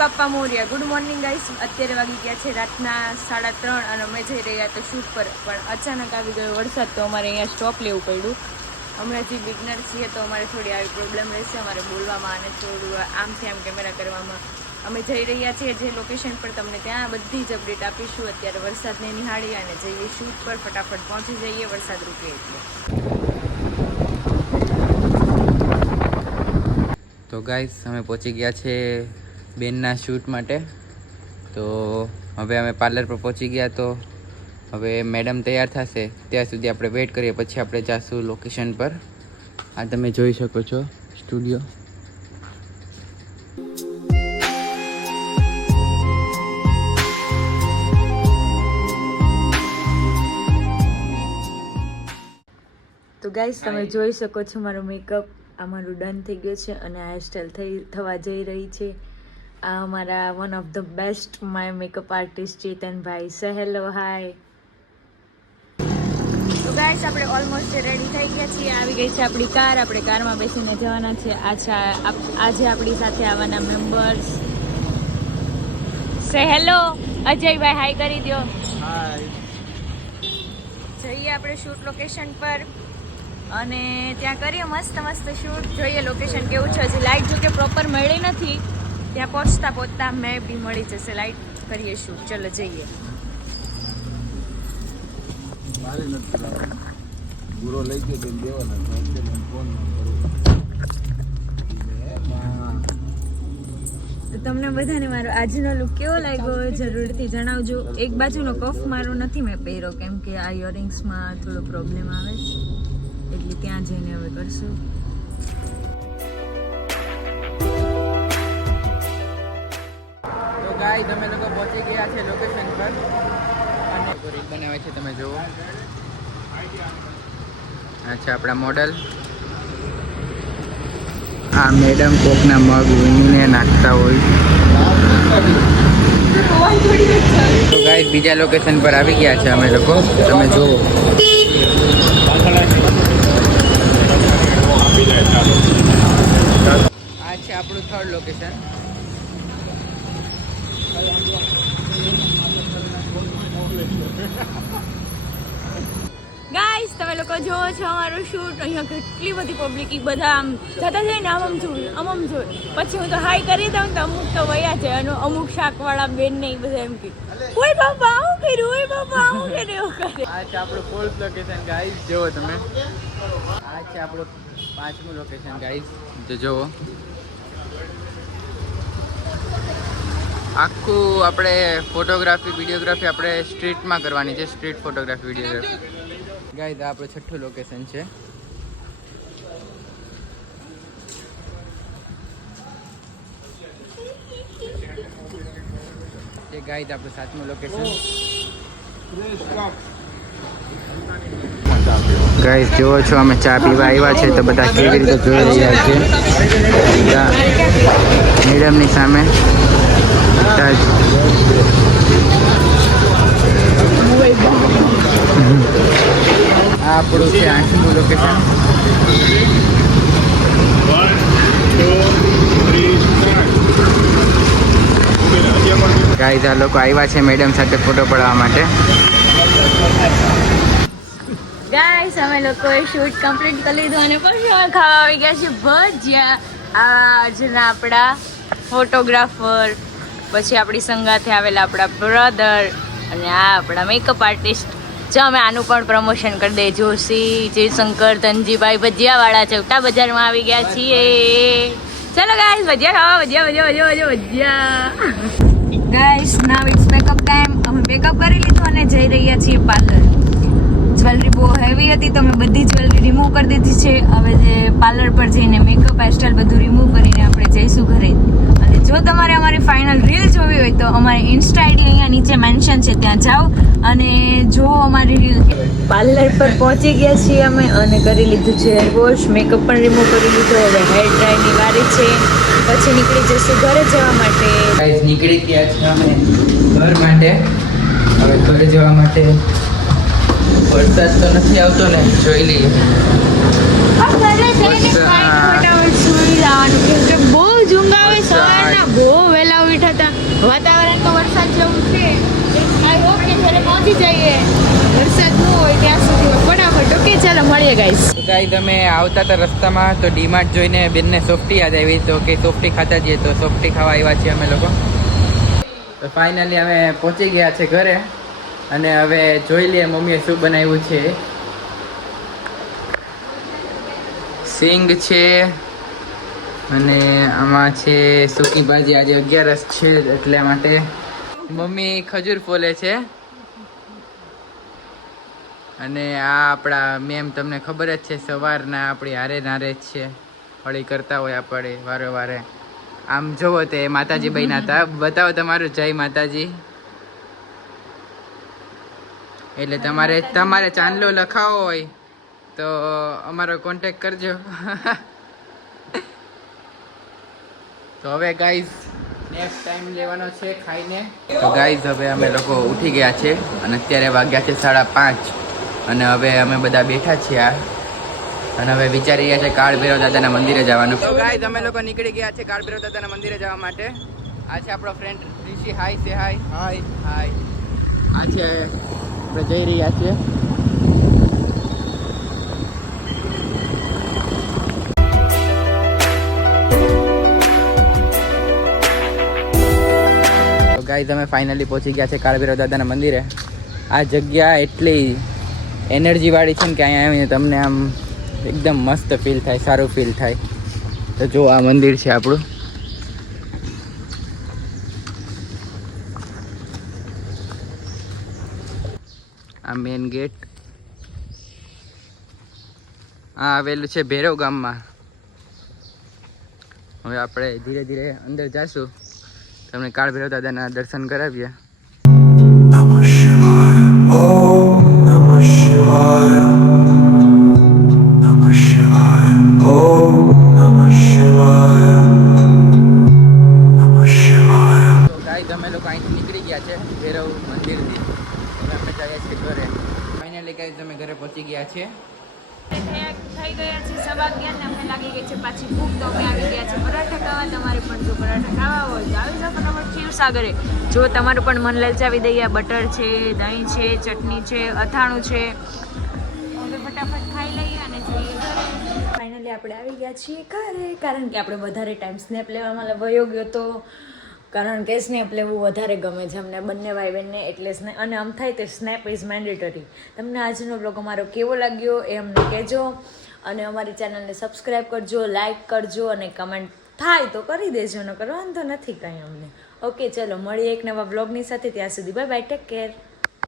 બાપા Morya. Good morning guys. અત્યારે વાગી ગયા છે રાતના 3:30 અને અમે જઈ રહ્યા તો શૂટ પર. પણ અચાનક આવી ગયો વરસાદ તો અમારે અહીંયા સ્ટોપ લેવું પડ્યું. હમણાં જે બિગનર છીએ તો અમારે થોડી આવી પ્રોબ્લેમ રહેશે અમારે બોલવામાં અને થોડું આમથી આમ કેમેરા કરવામાં. અમે જઈ રહ્યા છીએ જે લોકેશન પર તમને ત્યાં બધી જ અપડેટ આપીશું. અત્યારે વરસાદને નિહાળી અને જઈએ શૂટ પર. ફટાફટ પહોંચી જઈએ વરસાદ રૂકે એટલે. તો ગાઈસ અમે પહોંચી ગયા છે બેનના શૂટ માટે. તો હવે અમે પાર્લર પર પહોંચી ગયા. તો હવે મેડમ તૈયાર થશે ત્યાં સુધી આપણે વેઇટ કરીએ, પછી આપણે જઈશું લોકેશન પર. આ તમે જોઈ શકો છો સ્ટુડિયો. તો ગાઈસ તમે જોઈ શકો છો મારો મેકઅપ અમારું ડન થઈ ગયું છે અને હેરસ્ટાઈલ થવા જઈ રહી છે. આ અમારા one of the best my makeup artist ચેતનભાઈ. સે હેલો, હાય. તો ગાઈસ આપણે ઓલમોસ્ટ રેડી થઈ ગયા છીએ. આવી ગઈ છે આપણી કાર. આપણે કારમાં બેસીને જવાના છે. આજે આપણી સાથે આવવાના મેમ્બર્સ. સે હેલો અજયભાઈ, હાય કરી દો. હાય. જઈએ આપણે શૂટ લોકેશન પર અને ત્યાં કરીએ મસ્ત શૂટ. જોઈએ લોકેશન કેવું છે. હજી લાઇટ જો કે પ્રોપર મળી નથી. ત્યાં પહોંચતા મેં બી મળી જશે લાઇટ. કરીએ શૂટ. ચલો જઈએ. તો તમને બધાને મારો આજનો લુક કેવો લાગ્યો જરૂરથી જણાવજો. એક બાજુનો કફ મારો નથી મેં પહેર્યો કેમ કે આ ઇયરિંગ્સમાં થોડો પ્રોબ્લેમ આવે છે, એટલે ત્યાં જઈને હવે કરશું. તો ગાઈસ અમે લોકો પહોંચી ગયા છે લોકેશન પર અને રીલ બનાવે છે. તમે જુઓ, આ છે આપણા મોડલ. આ મેડમ કોકના મગ વીણીને નાખતા હોય. તો ગાઈસ બીજા લોકેશન પર આવી ગયા છે અમે લોકો. તમે જુઓ, આ છે આપણું 3rd લોકેશન. ગાઈસ તમે લોકો જોવો છો અમારું શૂટ. અહીંયા કેટલી બધી પબ્લિક, બધા આમ જતા જાય ને આમ જોઈ. પછી હું તો હાઈ કરી દઉં તો અમુક તો વયા છે અને અમુક શાકવાળા બેન ને એ બધા એમ કે ઓય બાપા આવું કર્યું, ઓય બાપા આવું કર્યું, એવું કરે. આ છે આપણું 4th લોકેશન ગાઈસ. જુઓ તમે, આ છે આપણું 5મું લોકેશન ગાઈસ. તો જુઓ, આખું આપણે ફોટોગ્રાફી વિડીયોગ્રાફી આપણે સ્ટ્રીટમાં કરવાની છે. Street photography videography guys. આ આપણું 6થું લોકેશન છે. એ ગાઈસ આપણું 7મું લોકેશન. ગાઈસ જુઓ છો, અમે ચા પીવા આવ્યા છે તો બધા કેવી રીતે જોઈ રહ્યા છે મેડમની સામે. આ આપણું છે 8મું લોકેશન. ગાઈસ આ લોકો આવ્યા છે મેડમ સાથે ફોટો પડાવવા માટે. ગાઈસ અમે લોકોએ શૂટ કમ્પ્લીટ કરી લીધું અને પછી અમે ખાવા આવી ગયા છે ભજીયા. આજના આપણા ફોટોગ્રાફર, પછી આપણી સંગાથે આવેલા આપણા બ્રધર અને આ આપણા મેકઅપ આર્ટિસ્ટ. જો અમે આનું પણ પ્રમોશન કરી દઈએ. જોશી, જયશંકર, ધનજીભાઈ ભજીયાવાળા ચૌટા બજારમાં આવી ગયા છીએ. ચલો ગાઈસ ભજીયા ખાવા. ભજીયા guys. Now it's makeup time. અમે મેકઅપ કરી લીધું અને જઈ રહ્યા છીએ પાર્લર. જ્વેલરી બહુ હેવી હતી તો મેં બધી જ્વેલરી રિમૂવ કરી દીધી છે. હવે જે પાર્લર પર જઈને મેકઅપ હેરસ્ટાઈલ બધું રિમૂવ કરીને આપણે જઈશું ઘરે. અને જો તમારે અમારી ફાઇનલ રીલ જોવી હોય તો અમારી ઇન્સ્ટા આઈડી અહીંયા નીચે મેન્શન છે, ત્યાં જાઓ અને જુઓ અમારી રીલ. પાર્લર પર પહોંચી ગયા છીએ અમે અને કરી લીધું છે હેર વોશ. મેકઅપ પણ રિમૂવ કરી લીધો. હવે હેર ડ્રાયની વારી છે. પછી નીકળી જઈશું ઘરે જવા માટે. ગાઈસ નીકળી ગયા છે અમે ઘર માટે. હવે ઘરે જવા માટે. વરસાદ તો નથી આવતો ને, જોઈ લઈએ. ફટાફટ સુઈ જવાનું કેમ કે બહુ ઊંઘ આવે. સવારના બહુ વહેલા ઉઠ્યા વાતાવરણ તો વરસાદ જેવું છે આઈ હોપ કે જ્યારે પહોંચી જઈએ વરસાદ ન હોય ત્યાં સુધી ફટાફટ. ઓકે ચાલો મળીએ ગાઈસ. તો ગાઈસ અમે આવતા હતા રસ્તામાં તો ડીમાર્ટ જોઈને બેનને સોફ્ટી યાદ આવી તો કે સોફ્ટી ખાતા જઈએ તો સોફ્ટી ખાવા આવ્યા છીએ અમે લોકો. તો ફાઇનલી અમે પહોંચી ગયા છે ઘરે અને હવે જોઈ લઈએ મમ્મીએ શું બનાવ્યું છે. સિંગ છે અને આમાં છે સૂકી ભાજી. આજે 11 છે એટલે માટે મમ્મી ખજૂર ફોલે છે. અને આ આપણા મેમ તમને ખબર જ છે સવારના આપણી હારે નારે જ છે વળી કરતા હોય આપણે વારે વારે. આમ જોવો તે માતાજી બન્યા હતા. બતાવો તમારું જય માતાજી. એટલે તમારે ચાંદલો લખાવો હોય તો અમારો કોન્ટેક કરજો. તો હવે ગાઈઝ નેક્સ્ટ ટાઈમ લેવાનો છે ખાઈને. તો ગાઈઝ હવે અમે લોકો ઉઠી ગયા છે અને અત્યારે વાગ્યા છે 5:30 અને હવે અમે બધા બેઠા છીએ અને હવે વિચારી રહ્યા છે કાળ ભૈરવ દાદાના મંદિરે જવાનું. તો ગાઈઝ અમે લોકો નીકળી ગયા છે કાળ ભૈરવ દાદાના મંદિરે જવા માટે. આ છે આપણો ફ્રેન્ડ ઋષિ. હાય સે હાય. હાય હાય. આ છે આપણે જઈ રહ્યા છીએ. ગાઈઝ અમે ફાઇનલી પહોંચી ગયા છે કાળ ભૈરવ દાદાના મંદિરે. આ જગ્યા એટલી એનર્જી વાળી છે ને કે અહીંયા આવીને તમને આમ એકદમ મસ્ત ફીલ થાય, સારું ફીલ થાય. તો જો આ મંદિર છે આપણું. આ મેન ગેટ આ આવેલું છે ભૈરવ ગામમાં. હવે આપણે ધીરે ધીરે અંદર જાશું, તમને કાળ ભૈરવ દાદાના દર્શન કરાવીએ. Namah Shivaya. Om Namah Shivaya. Namah Shivaya. Om Namah Shivaya. Namah Shivaya. તો ગાઈઝ અમે લોકો અહીંથી નીકળી ગયા છે ભૈરવ મંદિરથી. હવે અમે જઈએ છીએ ઘરે. ફાઇનલી ગાઈઝ અમે ઘરે પહોંચી ગયા છીએ. થઈ ગયા છે 11:30 ને અમને લાગી ગઈ છે પાછી ભૂખ. તો અમે આવી ગયા છે પરાઠા ખાવા. તમારે પણ જો પરાઠા ખાવા હોય તો આવી જાઓ ફટાફટ ક્ષીરસાગરે. જો તમારું પણ મન લલચાવી દઈએ. બટર છે, દહીં છે, ચટણી છે, અથાણું છે. હવે ફટાફટ ખાઈ લઈએ અને જઈએ ઘરે. ફાઇનલી આપણે આવી ગયા છીએ ઘરે, કારણ કે આપણે વધારે ટાઈમ સ્નેપ લેવામાં વયો ગયો તો, કારણ કે સ્નેપ લેવું વધારે ગમે છે અમને બંને ભાઈ બહેનને. એટલે અને આમ થાય તે સ્નેપ ઇઝ મેન્ડેટરી. તમને આજનો બ્લોગ અમારો કેવો લાગ્યો એ અમને કહેજો અને અમારી ચેનલને સબસ્ક્રાઈબ કરજો, લાઈક કરજો અને કમેન્ટ થાય તો કરી દેજો. ન કરવાનું તો નથી કંઈ અમને. ઓકે ચલો મળીએ એક નવા બ્લોગની સાથે. ત્યાં સુધી બાય બાય, ટેક કેર.